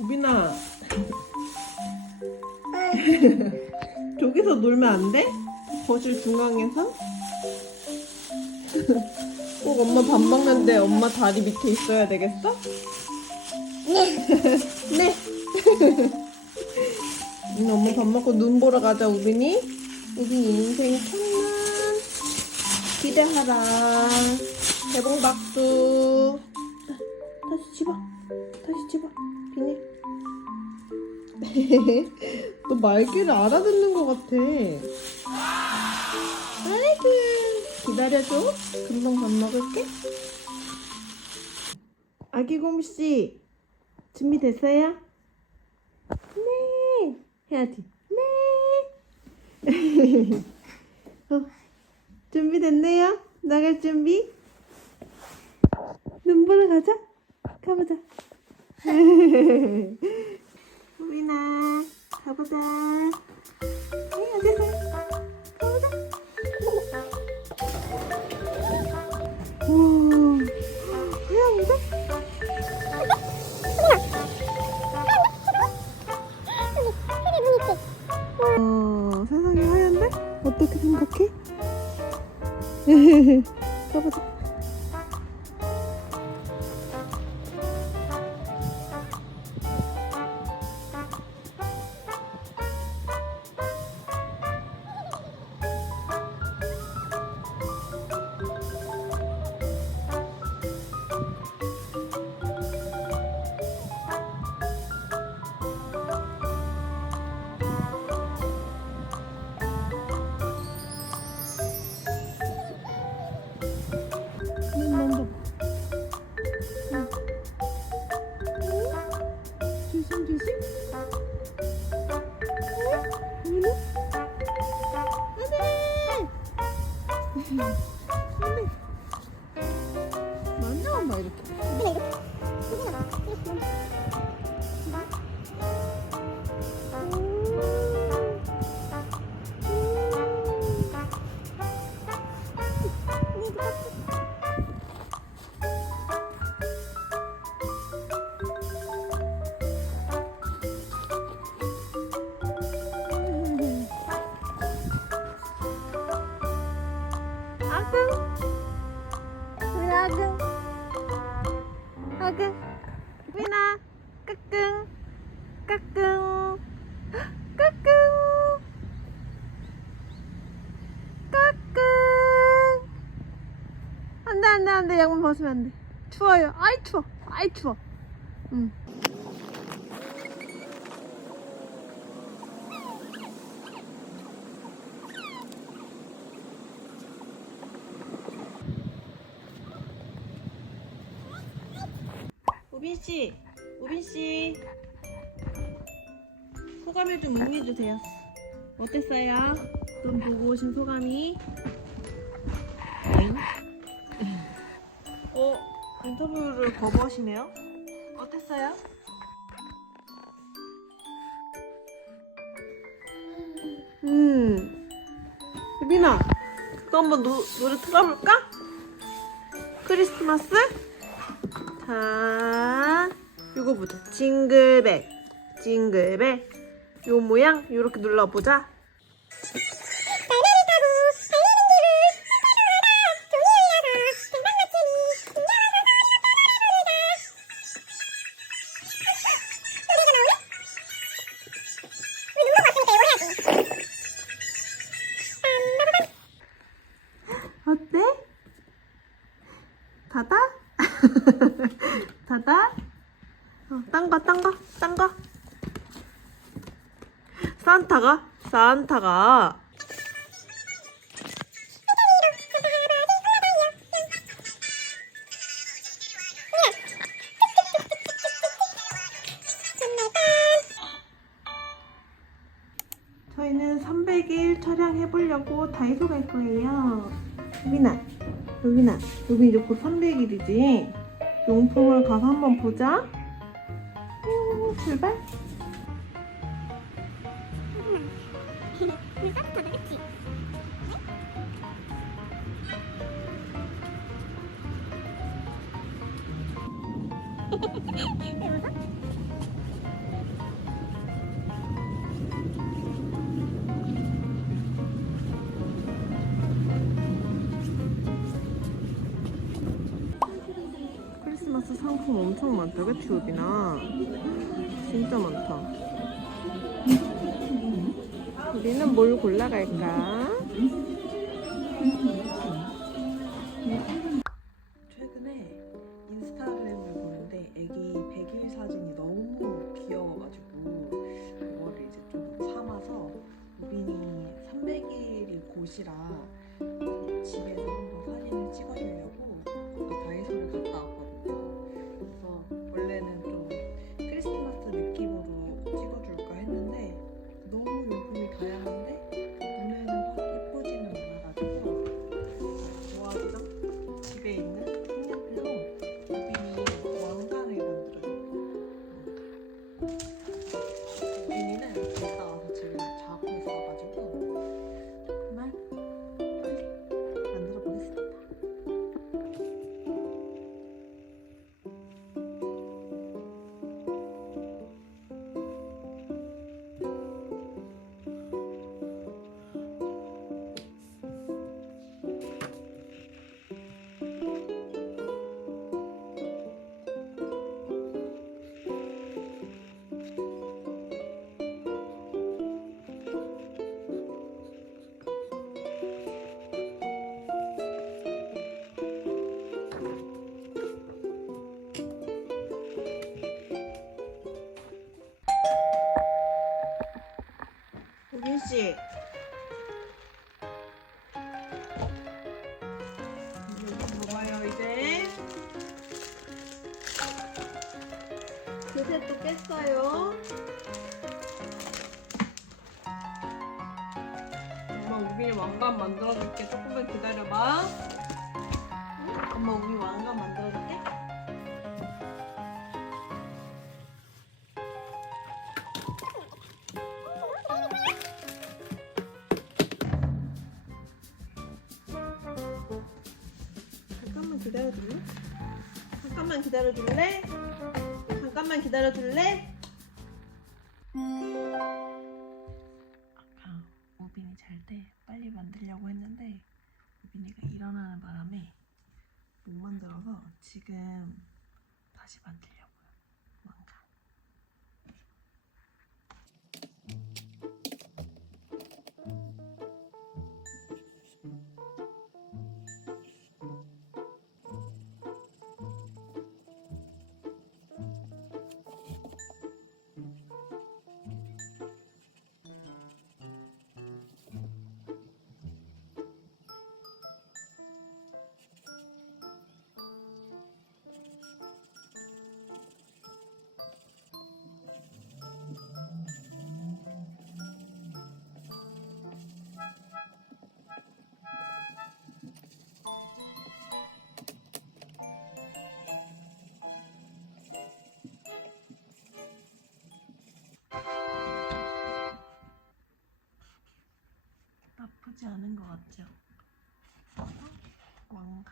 우빈아 저기서 놀면 안 돼? 거실 중앙에서? 꼭 엄마 밥 먹는데 엄마 다리 밑에 있어야 되겠어? 네. 오늘 엄마 밥 먹고 눈 보러 가자 우빈이. 우빈이 인생 천만 기대하라. 개봉 박수. 다시 집어. 다시 집어. 너 말귀를 알아듣는 것 같아. 아이고. 기다려줘. 금방 밥 먹을게. 아기 곰씨. 준비됐어요? 네. 해야지. 네. 어, 준비됐네요? 나갈 준비? 눈 보러 가자. 가보자. 우빈아, 가보자. 네, 앉으세요. 안 안 돼, 안 돼, 안 돼. 양말 벗으면 안 돼. 추워요. 아이, 추워. 아이, 추워. 응. 우빈 씨, 우빈 씨, 소감을 좀 응해 주세요. 어땠어요? 눈 보고 오신 소감이? 인터뷰를 거부하시네요. 어땠어요? 음, 우빈아, 또 한번 노, 노래 틀어볼까? 크리스마스? 자, 이거 보자. 징글벨, 징글벨. 요 모양 요렇게 눌러보자. 닫아? 어, 딴 거, 딴 거, 딴 거. 산타가? 산타가. 저희는 300일 촬영해 보려고 다이소 갈 거예요. 유빈아, 유빈아, 여기 이제 곧 300일이지? 용품을 가서 한번 보자. 음, 출발. 엄청 많다, 그치, 우빈아? 진짜 많다. 우리는 뭘 골라갈까? 최근에 인스타그램을 보는데 애기 100일 사진이 너무 귀여워가지고 그거를 이제 좀 삼아서 우빈이 300일이 곧이라 집에서 씨. 먹어요 이제. 그새 또 깼어요. 엄마 우빈이 왕관 만들어줄게. 조금만 기다려봐. 기다려줄래? 잠깐만 기다려줄래? 아까 우빈이 잘 때 빨리 만들려고 했는데 우빈이가 일어나는 바람에 못 만들어서 지금 다시 만들려 같죠? 왕관.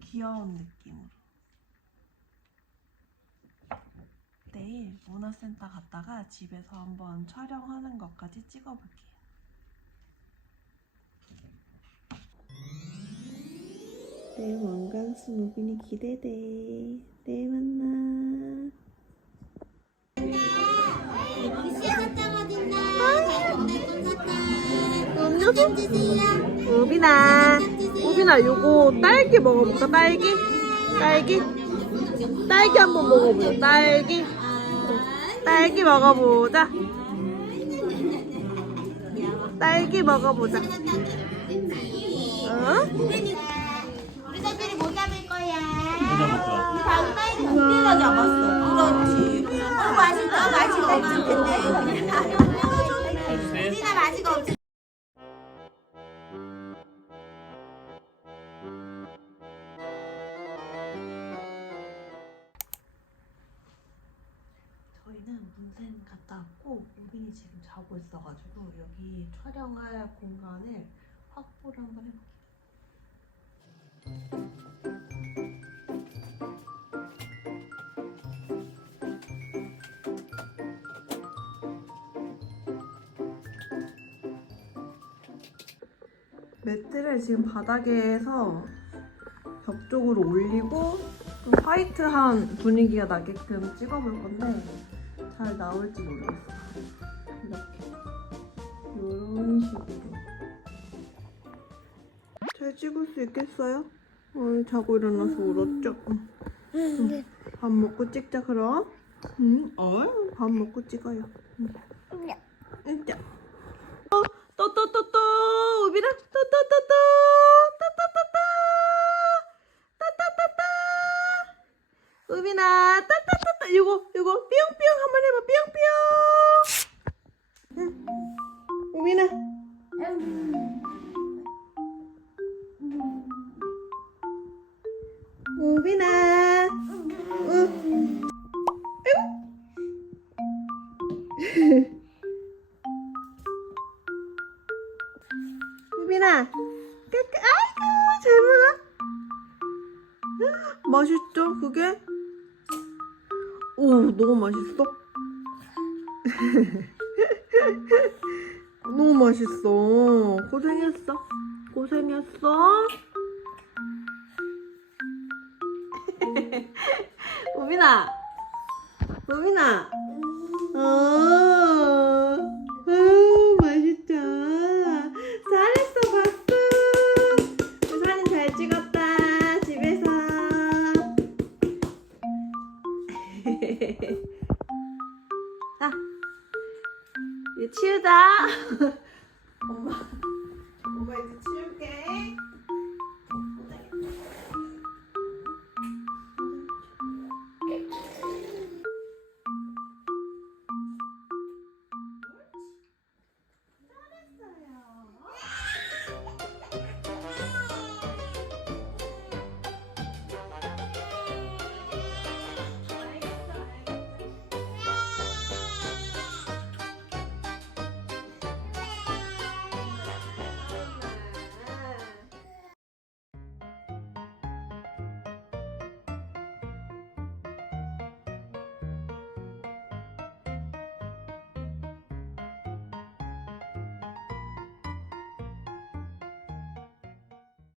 귀여운 느낌으로. 내일 문화센터 갔다가 집에서 한번 촬영하는 것까지 찍어볼게요. 내일 왕관 쓴 우빈이 기대돼. 내일 만나. 음료수? 우빈아 우빈아 요거 딸기 먹어볼까 딸기? 딸기? 딸기 한번 먹어보자 딸기 딸기 먹어보자 딸기 먹어보자 어? 우리 사들이 못 잡을 거야. 잡을 거야. 다음 딸기 우리가 잡았어. 그렇지. 어, 맛있다. 맛이 없을 텐데. 우리가 맛이가 없지. 자고 있어가지고 여기 촬영할 공간을 확보를 한번 해볼게요. 매트를 지금 바닥에서 벽 쪽으로 올리고 좀 화이트한 분위기가 나게끔 찍어볼 건데 잘 나올지 모르겠어. 이렇게 이런 식으로 잘 찍을 수 있겠어요? 어, 자고 일어나서 울었죠? 응. 밥 먹고 찍자 그럼. 응. 어, 밥 먹고 찍어요. 응. 자. 어, 또또또또 우비라 또또또또 또또또또 또또또또 우비나 또또또또 요거 요거 뿅뿅 한번 해봐 뿅뿅 응. 우비나 우비나 응. 우빈아, 깨끗, 아이고, 잘 먹어. 맛있죠, 그게? 오, 너무 맛있어. 너무 맛있어. 고생했어. 고생했어. 우빈아, 우빈아. 어, 어,